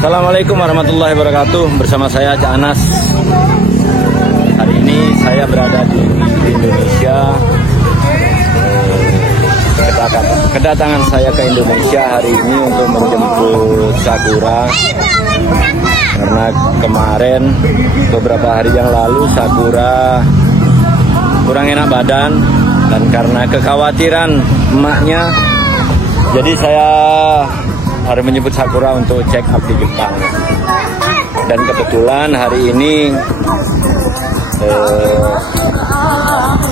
Assalamualaikum warahmatullahi wabarakatuh. Bersama saya Cak Anas. Hari ini saya berada di Indonesia. Kedatangan saya ke Indonesia hari ini untuk menjemput Sakura. Karena kemarin beberapa hari yang lalu Sakura kurang enak badan, dan karena kekhawatiran emaknya, jadi saya harus menjemput Sakura untuk check up di Jepang. Dan kebetulan hari ini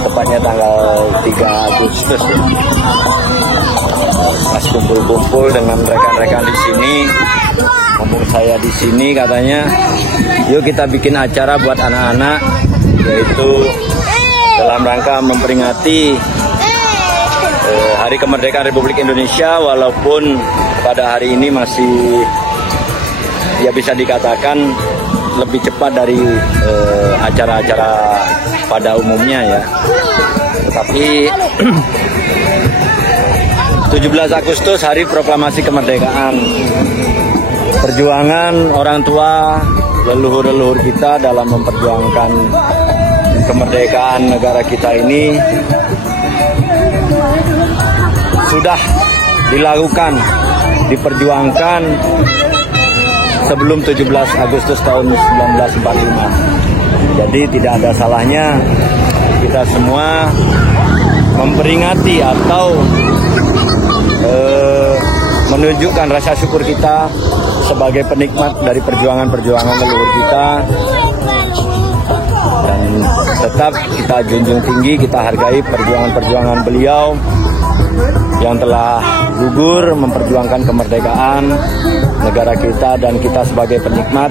tepatnya tanggal 3 Agustus ya. Pas kumpul-kumpul dengan rekan-rekan di sini, ngomong saya di sini katanya, yuk kita bikin acara buat anak-anak, yaitu dalam rangka memperingati Hari Kemerdekaan Republik Indonesia, walaupun pada hari ini masih ya bisa dikatakan lebih cepat dari acara-acara pada umumnya ya. Tetapi 17 Agustus Hari Proklamasi Kemerdekaan, perjuangan orang tua, leluhur-leluhur kita dalam memperjuangkan kemerdekaan negara kita ini sudah dilakukan, diperjuangkan sebelum 17 Agustus tahun 1945. Jadi tidak ada salahnya kita semua memperingati atau menunjukkan rasa syukur kita sebagai penikmat dari perjuangan-perjuangan leluhur kita. Dan tetap kita junjung tinggi, kita hargai perjuangan-perjuangan beliau yang telah gugur memperjuangkan kemerdekaan negara kita, dan kita sebagai penikmat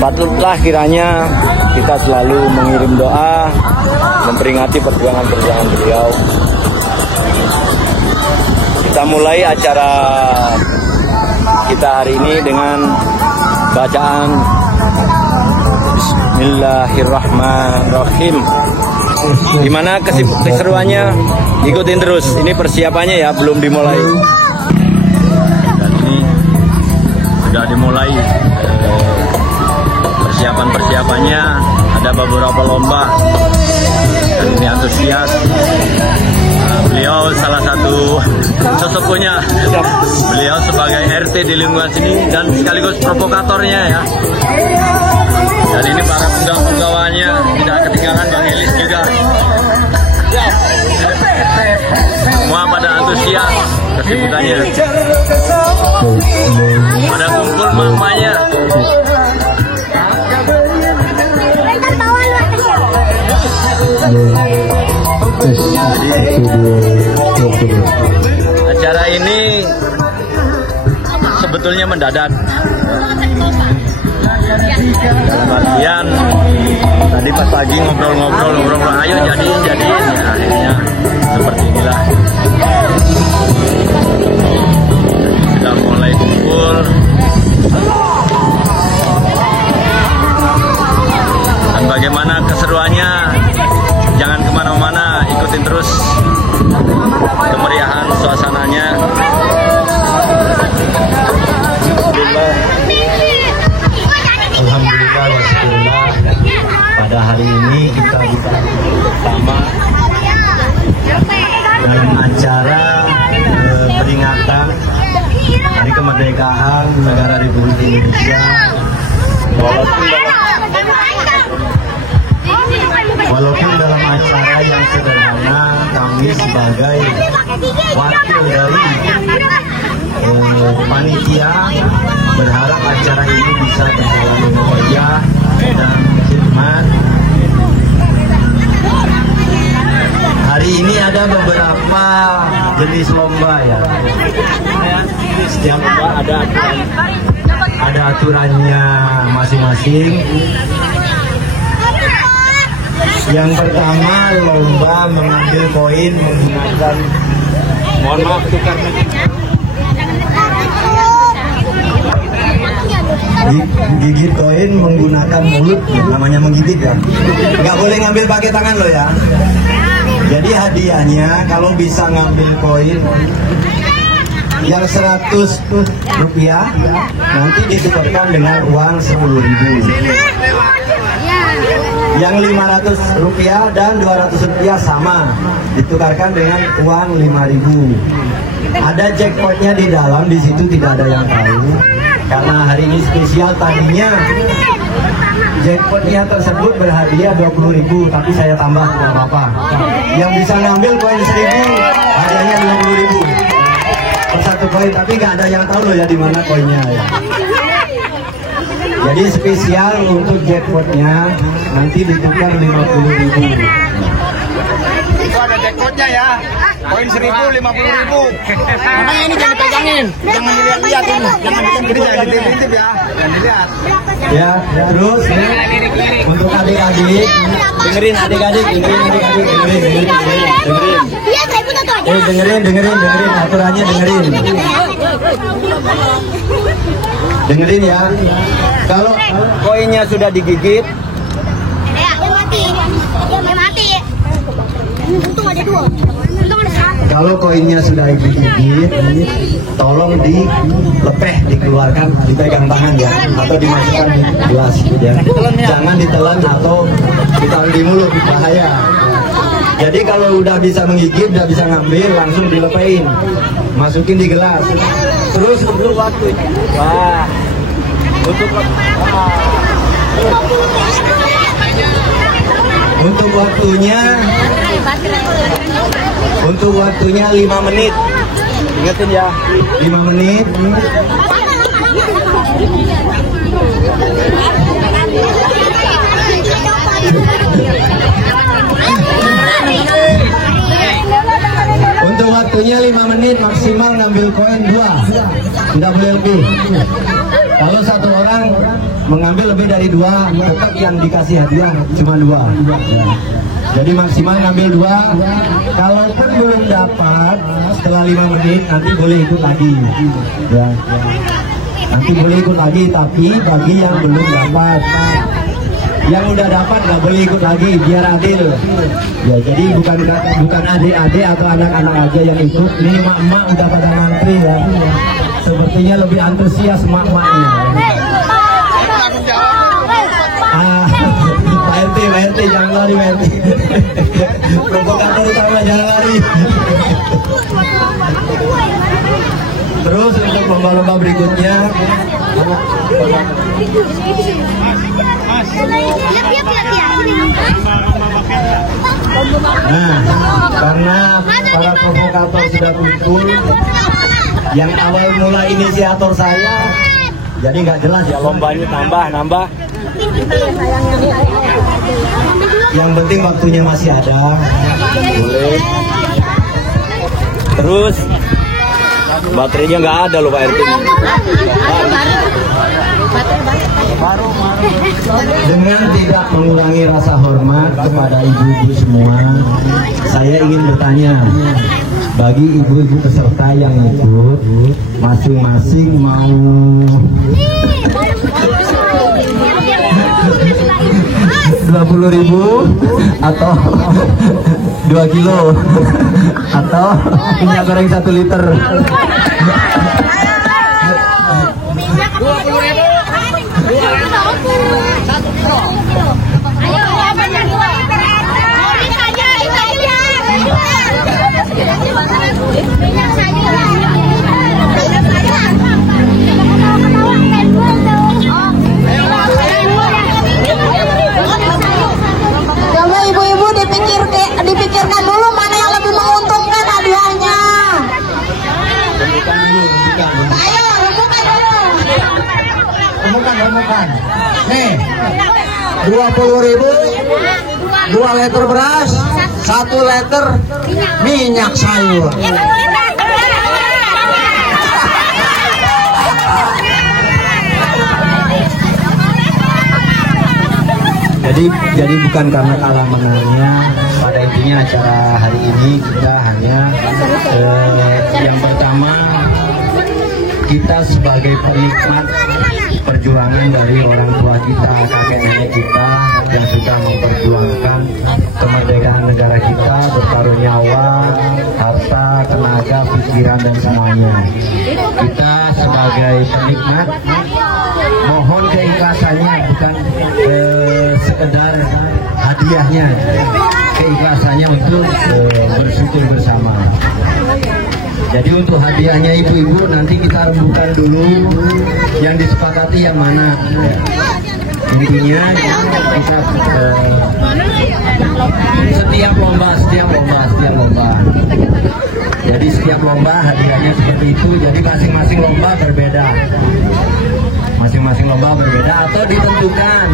patutlah kiranya kita selalu mengirim doa memperingati perjuangan-perjuangan beliau. Kita mulai acara kita hari ini dengan bacaan Bismillahirrahmanirrahim. Gimana keseruannya? Ikutin terus. Ini persiapannya ya, belum dimulai. Dan ini sudah dimulai persiapan-persiapannya. Ada beberapa lomba. Dan ini antusias. Beliau salah satu sesepuhnya. Beliau sebagai RT di lingkungan sini dan sekaligus provokatornya ya. Dan ini para penggawa-penggawanya, tidak ketinggalan Bang Elis juga. Semua pada antusias kesibukannya. Pada kumpul mamanya. Acara ini sebetulnya mendadak. Dalam artian tadi pas pagi ngobrol, ayo jadiin ya, akhirnya seperti inilah. Sudah mulai kumpul. Dan bagaimana keseruannya? Jangan kemana-mana, ikutin terus kemeriahan suasananya. Alhamdulillah, wasyukurillah. Pada hari ini kita bisa bersama dalam acara peringatan Hari Kemerdekaan Negara Republik Indonesia. Walaupun dalam acara yang sederhana, kami sebagai wakil dari panitia berharap acara ini bisa berjalan dengan meriah dan khidmat. Hari ini ada beberapa jenis lomba ya. Setiap lomba ada aturannya masing-masing. Yang pertama, lomba mengambil koin menggunakan, mohon maaf, tukar gigit koin menggunakan mulut, namanya menggigit ya. Nggak boleh ngambil pakai tangan lo ya. Jadi hadiahnya kalau bisa ngambil koin yang 100 rupiah nanti ditukarkan dengan uang 10.000. Yang 500 rupiah dan 200 rupiah sama, ditukarkan dengan uang 5.000. Ada jackpotnya di dalam, di situ tidak ada yang tahu. Karena hari ini spesial, tadinya jackpotnya tersebut berhadiah 20.000, tapi saya tambah nggak apa-apa. Yang bisa ngambil koin 1.000, hadiahnya 20.000 per satu koin, tapi nggak ada yang tahu loh ya di mana koinnya ya. Jadi spesial untuk jackpotnya nanti ditukar 50.000. Itu ada jackpotnya ya. Koin 1.000, 50.000. Makanya ini jangan dipegangin, jangan dilihat-lihat ini, jangan dititip ya, jangan dilihat. Ya, terus untuk adik-adik, dengerin adik-adik, dengerin. Dengerin aturannya, dengerin ya. Kalau koinnya sudah digigit, kalau koinnya sudah digigit, tolong dilepeh, dikeluarkan, dipegang tangan ya, atau dimasukkan di gelas ya. Jangan ditelan atau ditaruh di mulut, bahaya. Jadi kalau udah bisa menggigit, udah bisa ngambil, langsung dilepehin, masukin di gelas. Terus untuk waktunya, wah, untuk waktunya 5 menit. Ingetin ya, 5 menit. Untuk waktunya 5 menit, maksimal ngambil koin 2, tidak boleh lebih. Kalau satu orang mengambil lebih dari 2, tetap yang dikasih hadiah cuma 2. Jadi maksimal ngambil 2. Kalaupun belum dapat setelah 5 menit, nanti boleh ikut lagi. Ya. Nanti boleh ikut lagi, tapi bagi yang belum dapat, yang udah dapat nggak boleh ikut lagi, biar adil. Ya, jadi bukan adik-adik atau anak-anak aja yang ikut. Ini emak-emak udah pada ngantri ya. Sepertinya lebih antusias emak-emaknya. Pak RT, jangan lari Pak RT. Provokator utama, jangan lari. Terus untuk lomba-lomba berikutnya, nah, karena para provokator sudah kumpul, yang awal mula inisiator saya, jadi nggak jelas ya lombanya nambah. Yang penting waktunya masih ada, boleh. Terus baterainya nggak ada loh Pak RT. Dengan tidak mengurangi rasa hormat kepada ibu-ibu semua, saya ingin bertanya, bagi ibu-ibu peserta yang ikut, masing-masing mau 20.000 atau 2 kilo atau minyak goreng 1 liter. Coba ibu-ibu dipikirkan dulu mana yang lebih menguntungkan hadiahnya. Ayo, remukan. Nih, 20.000, 2 liter beras, 1 liter minyak sayur. Jadi bukan karena kalah menangnya, pada intinya acara hari ini kita hanya yang pertama kita sebagai penikmat perjuangan dari orang tua kita, kakek nenek kita yang sudah memperjuangkan kemerdekaan negara kita, bertaruh nyawa, harta, tenaga, pikiran dan semuanya. Kita sebagai penikmat mohon keikhlasannya, bukan sekedar hadiahnya, keikhlasannya untuk bersyukur bersama. Jadi untuk hadiahnya ibu-ibu nanti kita rembukan dulu yang disepakati yang mana. Intinya kita setiap lomba. Jadi setiap lomba hadiahnya seperti itu. Jadi masing-masing lomba berbeda. Masing-masing lomba berbeda atau ditentukan.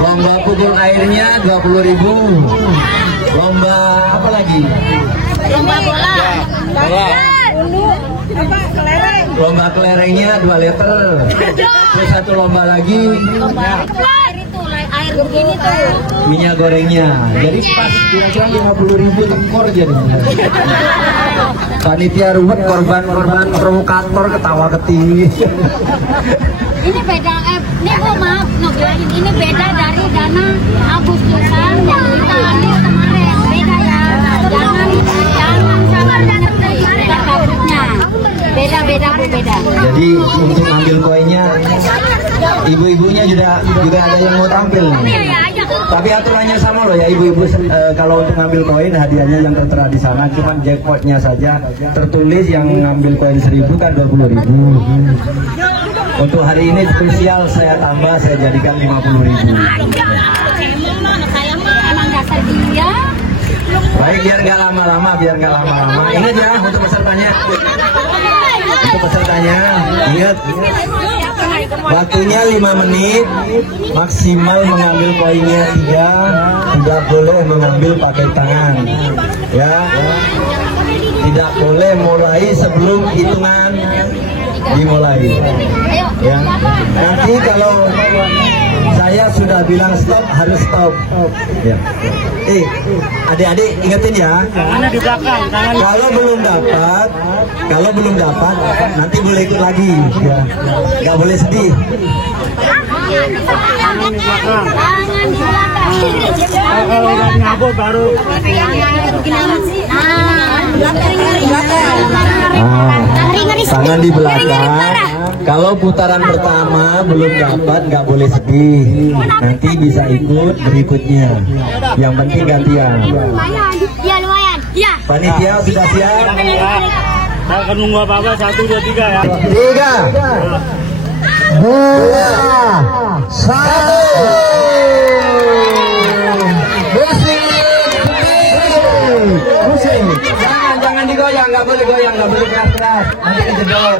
Lomba pukul airnya 20.000. Lomba apa lagi? Lomba bola. Lomba kelerengnya 2 liter. Terus satu lomba lagi Air begini tuh. minyak gorengnya. Jadi pas kira-kira 50.000 tekor jadinya. Panitia ruwet, korban provokator ketawa ketiwi. Ini beda, ini Bu maaf ngebilangin, ini beda dari dana Agustusan yang kita ambil kemarin. Beda ya, jangan salah dengar kabutnya. Beda Bu, beda. Jadi untuk ambil koinnya, ibu-ibunya juga ada yang mau tampil. Tapi aturannya sama loh ya ibu-ibu. Kalau untuk ngambil koin hadiahnya yang tertera di sana, cuma jackpotnya saja tertulis yang ngambil koin 1.000 kan 20.000. Untuk hari ini spesial saya tambah, saya jadikan 50.000. Baik, biar nggak lama-lama, Ingat ya untuk pesertanya. Ingat. Waktunya 5 menit, maksimal mengambil koinnya 3, tidak boleh mengambil pakai tangan. Ya. Tidak boleh mulai sebelum hitungan dimulai. Ya. Nanti kalau saya sudah bilang stop, harus stop. Ya. Adik-adik ingetin ya. Kalau belum dapat, nanti boleh ikut lagi. Ya. Nggak boleh sedih. Kalau udah ngabur baru. Tangan di belakang. Kalau putaran pertama belum dapat, nggak boleh sedih. Nanti bisa ikut berikutnya. Yang penting gantian. Ya lumayan. Ya. Panitia sudah siap? Saya akan nunggu apa-apa 1, 2, 3 ya. 3, 2, 1. Musik. Jangan digoyang, nggak boleh goyang, nggak boleh keras-keras. Nanti kejedot.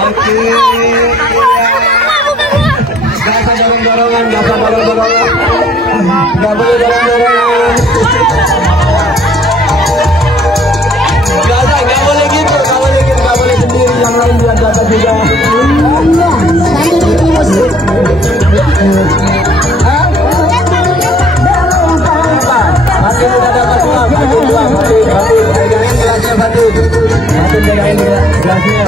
Oke. Nggak usah dorong-dorongan. Nggak boleh dorong-dorongan. Nggak boleh gitu, nggak boleh sendiri. Yang lain biar dapat juga. Fatin udah dapat dua. Fatin pegangin gelasnya, Fatin pegangin gelasnya.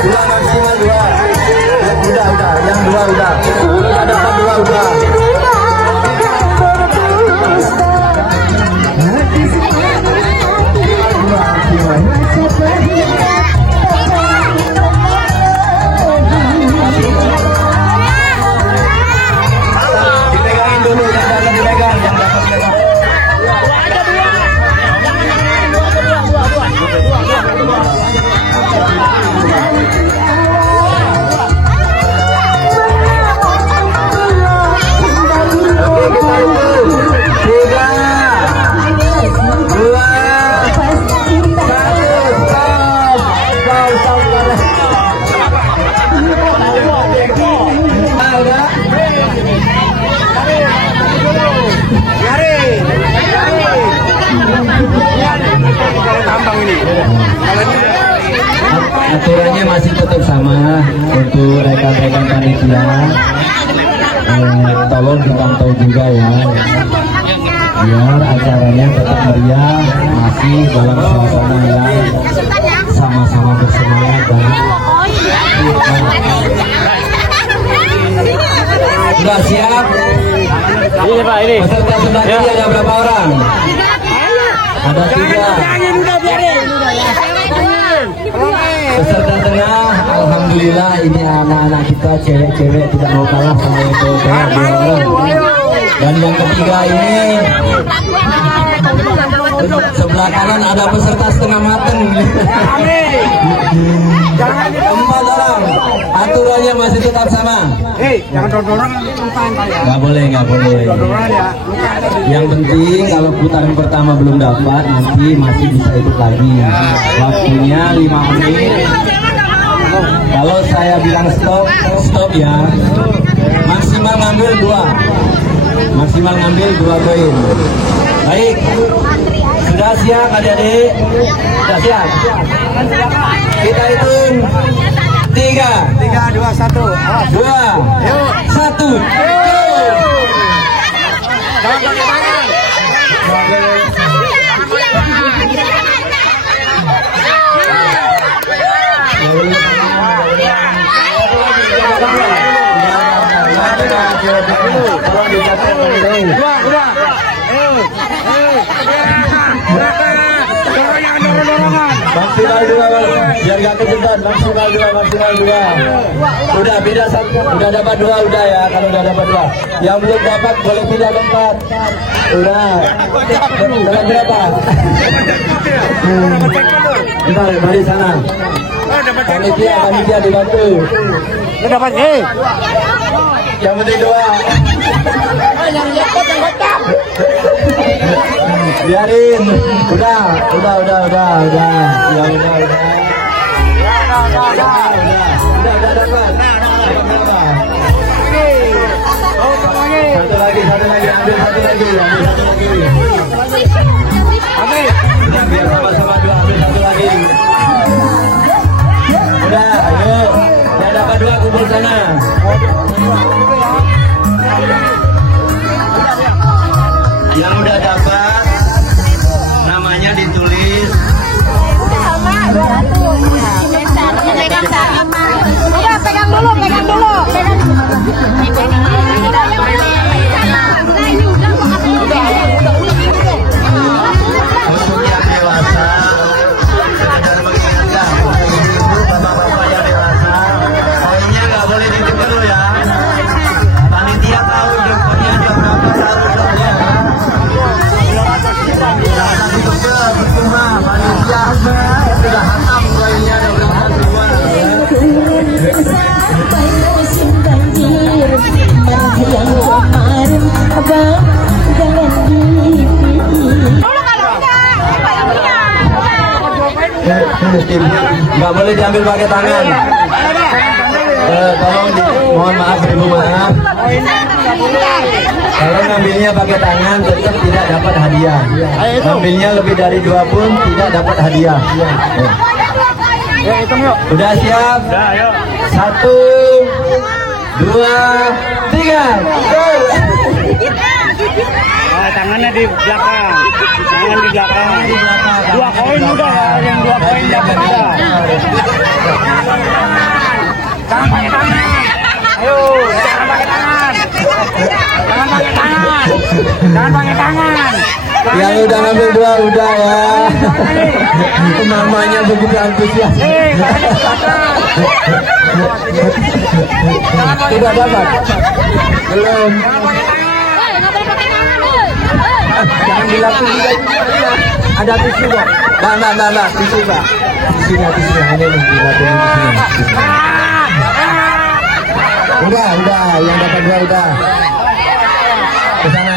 Dua maksimal 2. Udah, yang 2 udah. Udah dapat 2 udah. Dipegangin dulu, yang dapat dipegang, yang dapat dipegang. aturannya masih tetap sama untuk rekan-rekan panitia. Tolong dipantau juga ya, biar acaranya tetap meriah, masih dalam suasana yang sama-sama bersemangat dan sudah siap. Ini Pak, ini. Peserta sebelah kiri ada berapa orang? Ada 3. Peserta tengah, alhamdulillah ini anak-anak kita cewek-cewek tidak mau kalah sama yang cowok-cowok. Dan yang ketiga ini sebelah kanan ada peserta setengah mateng. 4 orang. Aturannya masih tetap sama. Jangan dorong-dorong. Nggak boleh. Yang penting kalau putaran pertama belum dapat, nanti masih bisa ikut lagi. Waktunya 5 menit. Kalau saya bilang stop, stop ya. Maksimal ngambil 2. Maksimal ngambil 2 koin. Baik. Sudah siap adik-adik? Sudah siap? Kita hitung 3, 2, 1. 2, 1. Maksimal 2, biar gak kejutan. Maksimal 2. Udah beda 1, udah dapat 2 udah ya. Kalau udah dapat 2, yang belum dapat boleh pindah tempat. Udah. Dapat berapa? Bentar, mari sana. Panitia dibantu. Dapat Yang penting 2. Biarin. Udah. Ya udah dapat. Satu lagi, ambil satu lagi. Biar sama-sama 2, ambil satu lagi. Udah, ayo. Yang dapat 2 kumpul sana. Yang udah dapat namanya ditulis. Pegang dulu. Untuk yang dewasa, sekedar mengingatkan ibu-ibu, bapak-bapak yang dewasa, poinnya nggak boleh ditip dulu ya. Panitia tahu jemputnya jam berapa, taruh jemputnya. Jangan juga percuma, panitia sudah hatam poinnya dan berangkat keluar. Nggak boleh diambil pakai tangan. Mohon maaf, ibu maaf. Kalau ngambilnya pakai tangan tetap tidak dapat hadiah. Ngambilnya lebih dari 2 pun tidak dapat hadiah. Udah siap? 1, 2, 3. Tangannya di belakang. Tangan di belakang. 2 koin udah ya, yang 2 koin dapat udah. Jangan pakai tangan. Ayo, jangan pakai tangan. Jangan pakai tangan. Yang udah ngambil 2 udah ya. Mamanya begitu antusias. Tidak dapat. Belum. Jangan dilatih juga. Ada tisu Pak. Mbak, tisu Pak. Tisunya ini dilatih di sini. Udah, yang dapat 2 udah. Ke sana.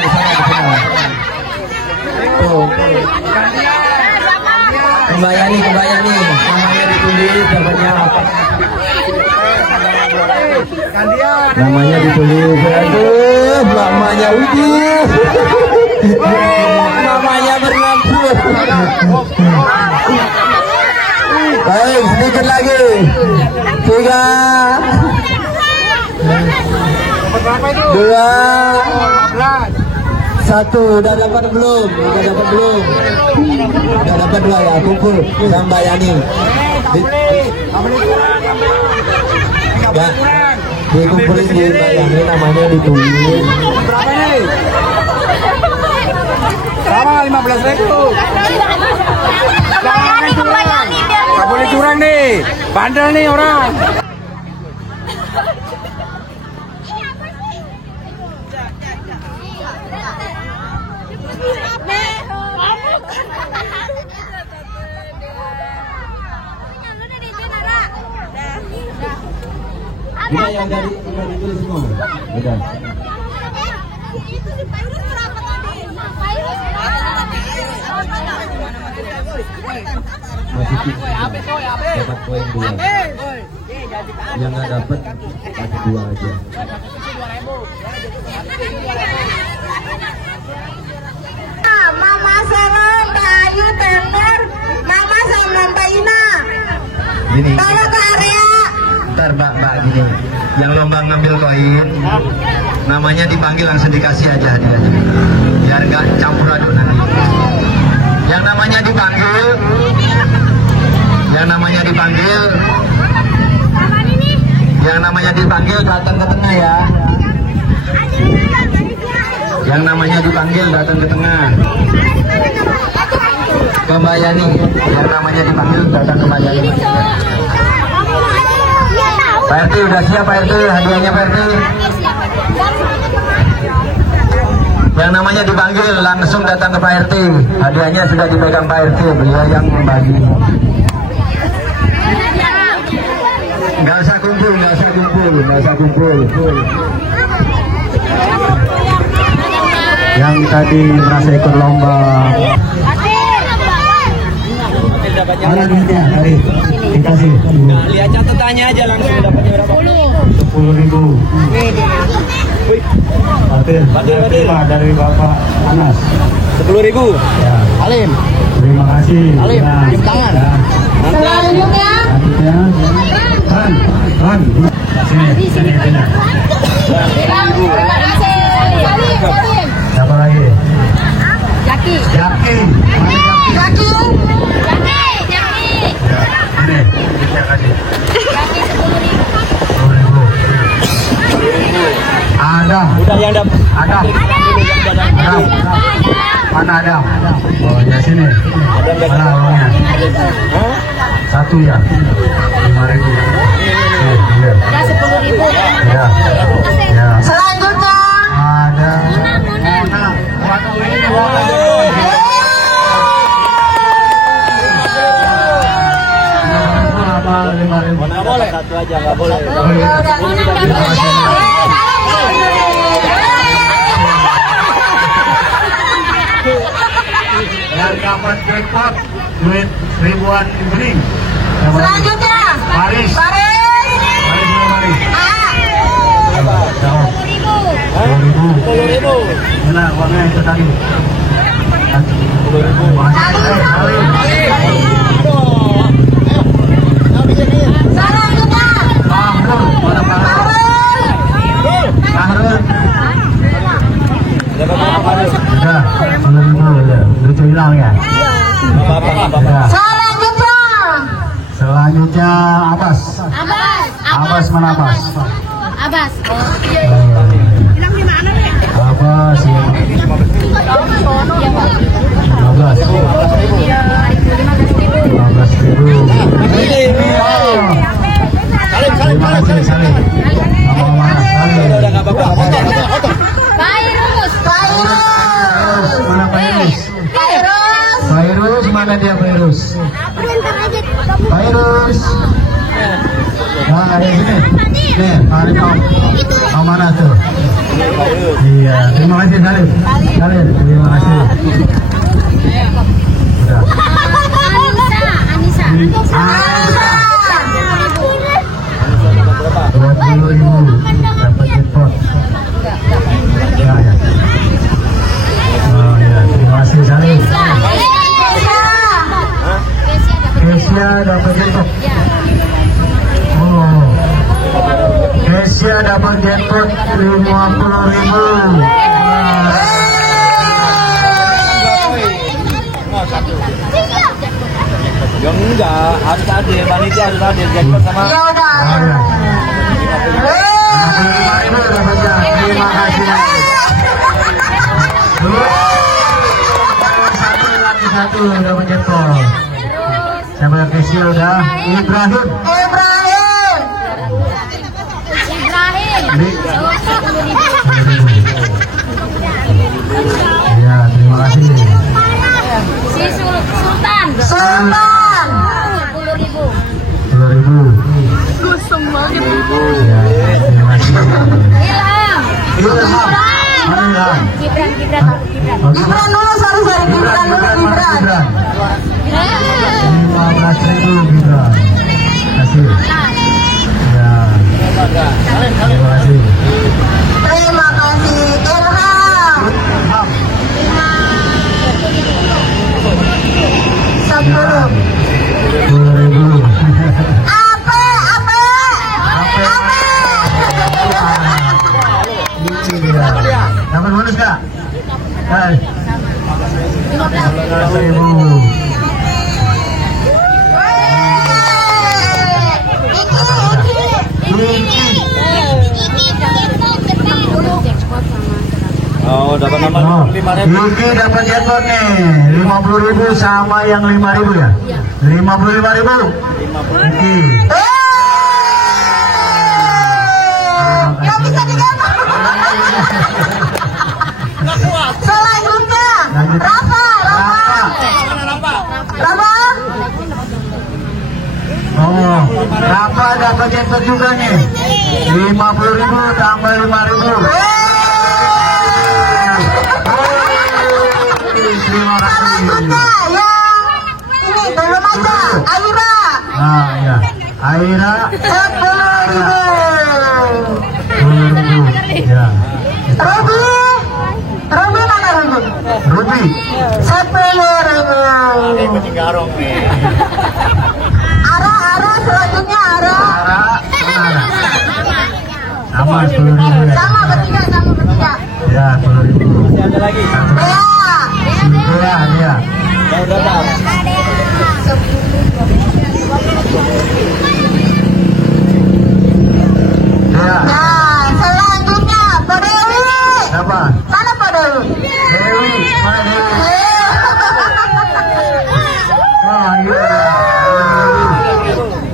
Tuh. Kebayang nih. Namanya ditulis, dapatnya apa? Namanya ditulis. Aduh, namanya Widih. Namanya bernafsu. Baik, sedikit lagi. 3, 2, 1. Udah dapat belum? Udah dapat belum? Udah dapat 2 ya. Kumpul sama Mbak Yani. Ya, dikumpulin di Mbak Yani, namanya ditulis. Berapa nih? Sama 15.000. Jangan curang. Gak boleh curang nih. Bandel nih orang. Udah yang dari ditulis semua. Udah. Masih dapat poin 2. Yang nggak dapat kasih 2 aja. Mama Serong, Mbak Ayu, Tender, Mama sama Mbak Ina. Gini. Tolong ke area. Ntar Mbak gini. Yang lomba ngambil koin, namanya dipanggil langsung dikasih aja hadiahnya. Biar nggak campur aduk nanti. Yang namanya dipanggil datang ke tengah ya. Yang namanya dipanggil datang ke tengah. Ke Mbak Yani. Yang namanya dipanggil datang ke Mbak Yani. Pak RT udah siap Pak RT, hadiahnya Pak RT. Yang namanya dipanggil langsung datang ke Pak RT. Hadiahnya sudah dipegang Pak RT, beliau yang membagi. Nggak usah kumpul. Yang tadi merasa ikut lomba. Mana duitnya? Tadi dikasih. Lihat catatannya aja langsung dapatnya berapa? 10.000. Batin dari Bapak Anas. 10.000. Ya. Alim. Terima kasih. Alim, Ya. cium tangan. Ya. Selanjutnya. Ran. Sini. Siapa lagi? Jaki. Jaki. Jaki. Ya, ini. Terima kasih. Jaki 10.000. 10.000. Adam. Udah yang dapat. Adam. Mana Adam? Oh, ya sini. Mana uangnya? Satu ya. 5.000. Iya. Udah 10.000. Ya. Ya. Selanjutnya. Ada. Nggak boleh. Satu aja nggak boleh. Yang dapat jackpot duit ribuan bening. Selanjutnya. Paris. Jawab. 10.000. Mana uangnya itu tadi? 10.000. Selanjutnya. Ahrul. Dapat berapa kali? Udah, 10.000 ya. Lucu hilang ya? Nggak apa-apa. Udah. Selanjutnya. Abbas. Abbas mana Abbas? Abbas. Abbas ya. 15.000. Terima kasih Salim. Nama Salim. Udah nggak apa-apa. Virus. Mana Virus? Virus mana dia Virus? Virus. Nah, ada sini. Nih, tarik om mana tuh? Iya, terima kasih Salim. Terima kasih. Udah. Anissa. 20.000 dapat jackpot. Ya. Oh ya, terima kasih Salim. Kesia dapat jackpot. Ya enggak, harus hadir, panitia harus hadir, jackpot sama. Ya udah. Terima kasih. Satu dapat jackpot. Siapa yang kecil udah? Ibrahim. Ya, terima kasih. Si Sultan. 10.000. 10.000. Gosong banget. Ya, terima kasih. Ilham. Gibran. Gibran dulu, sorry. Gibran dulu, Gibran. 15.000 Gibran. Kasih. Ya. Terima kasih. Terima kasih, Ilham. Ilham. 10. 10.000. Apa? Dapat bonus kak? Hai. 15.000. Oh, dapat nomor 5.000. Yuki dapat jackpot nih, 50.000 sama yang 5.000 ya? 55.000. Yuki. Gak bisa diganti. Selanjutnya, Rafa. Oh, Rafa dapat jackpot juga nih, 50.000 tambah 5.000. Terima kasih. Selanjutnya, ini belum ada, Aira. Ah ya, Aira 10.000. 10.000. Ya. Ruby mana Ruby? Ruby 10.000. Ara selanjutnya Ara. Sama 10.000 ya. Sama bertiga. Ya 10.000. Ada lagi. Ya. Udah. Ya. Nah, selanjutnya Pak Dewi. Siapa? Mana Pak Dewi? Dewi. Mana Dewi? Oh iya.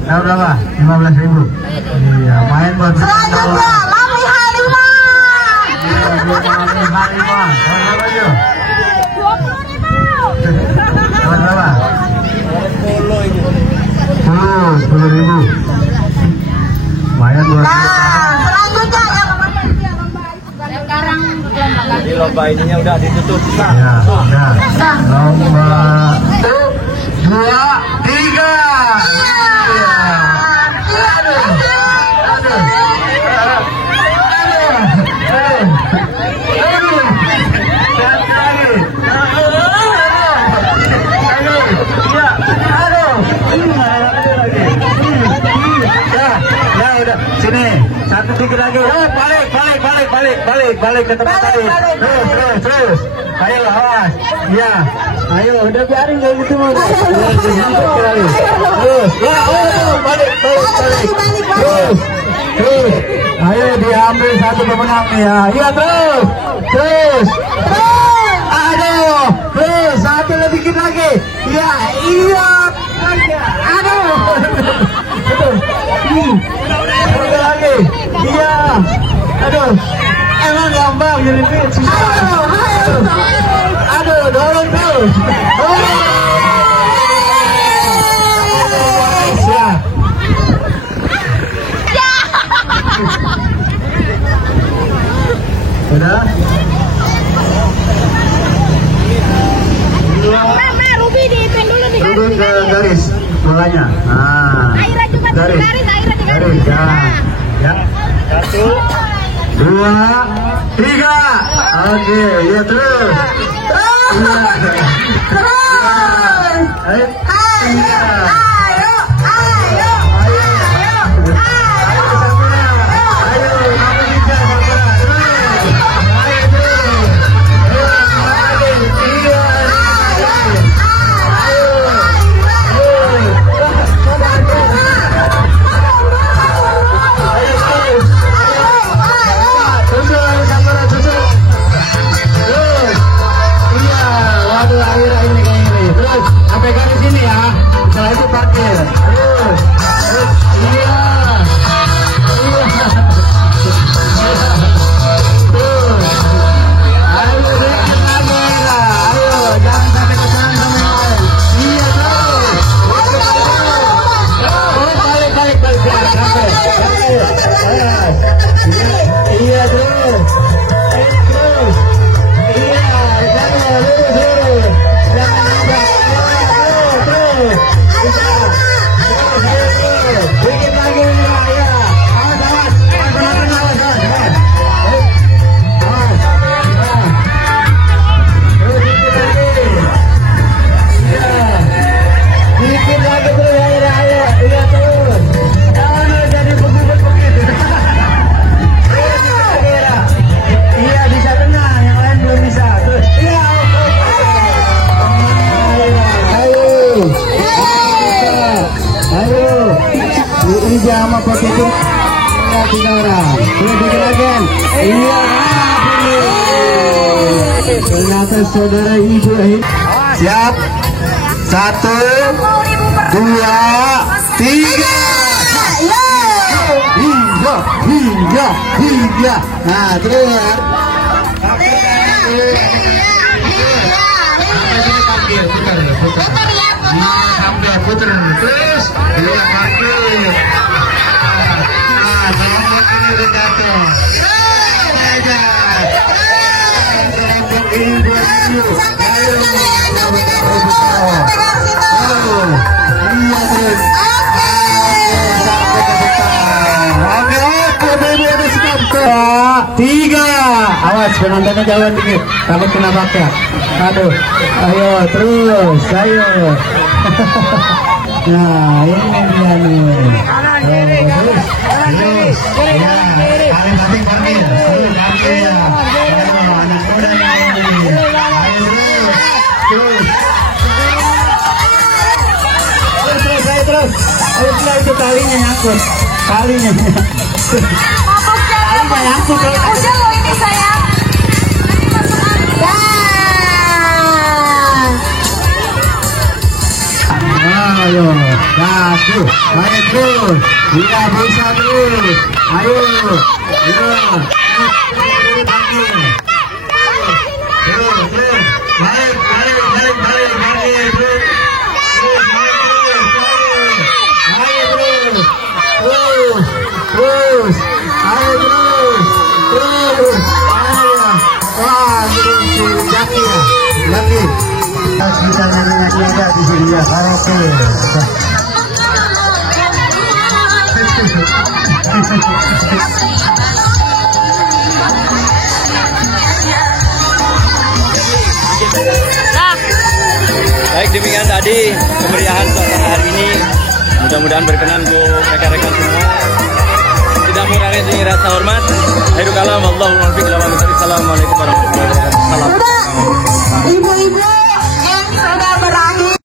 Nah, berapa? 15.000. Iya, main buat. Selanjutnya Mami Halimah. Mami Halimah. Berapa aja? 20.000. Berapa? 10.000. Lumayan buat. Nah, selanjutnya Sekarang Jadi lomba ininya udah ditutup. Ya, ya. Lomba 2, 3. Sini, satu dikit lagi. Oh, balik ke tempat tadi. Terus. Ayo, awas. Iya. Ayo, udah biarin kayak gitu mau. Terus. Ya, balik. Terus. Ayo diambil satu pemenang nih ya. Iya, terus. Aduh. Terus, satu lebih dikit lagi. Iya. Aduh. Satu lagi. Iya. Aduh. Emang gampang jadi susah. Aduh, dorong terus. Siap. Udah? Ruby dihitung dulu nih. Turun ke garis bolanya. Nah. Aira juga garis. Garis. Ya. 1, 2, 3. Oke, ya terus. Ayo. Sama positif ya, 3 orang. Boleh bikin lagi. Iya. Ternyata saudara ibu. Siap. 1, 2, 3. Hingga. Nah, terus. Putar terus. Tiga, awas penontonnya jauh dikit, takut kena bakar. Aduh, ayo terus, ayo. Nah, ini dia nih. Terus, ya, paling penting parkir, parkir ya. Anak muda yang ini. Terus. Ayo itu talinya nyangkut, talinya nyangkut. Udah loh ini sayang. Ayo, satu, ayo terus, tidak bisa terus, ayo, lagi. Kita nyanyi ada di sini ya, karaoke. Baik, demikian tadi kemeriahan suasana hari ini. Mudah-mudahan berkenan untuk rekan-rekan semua. Tidak mengurangi rasa hormat. Akhirul kalam, Assalamualaikum warahmatullahi wabarakatuh.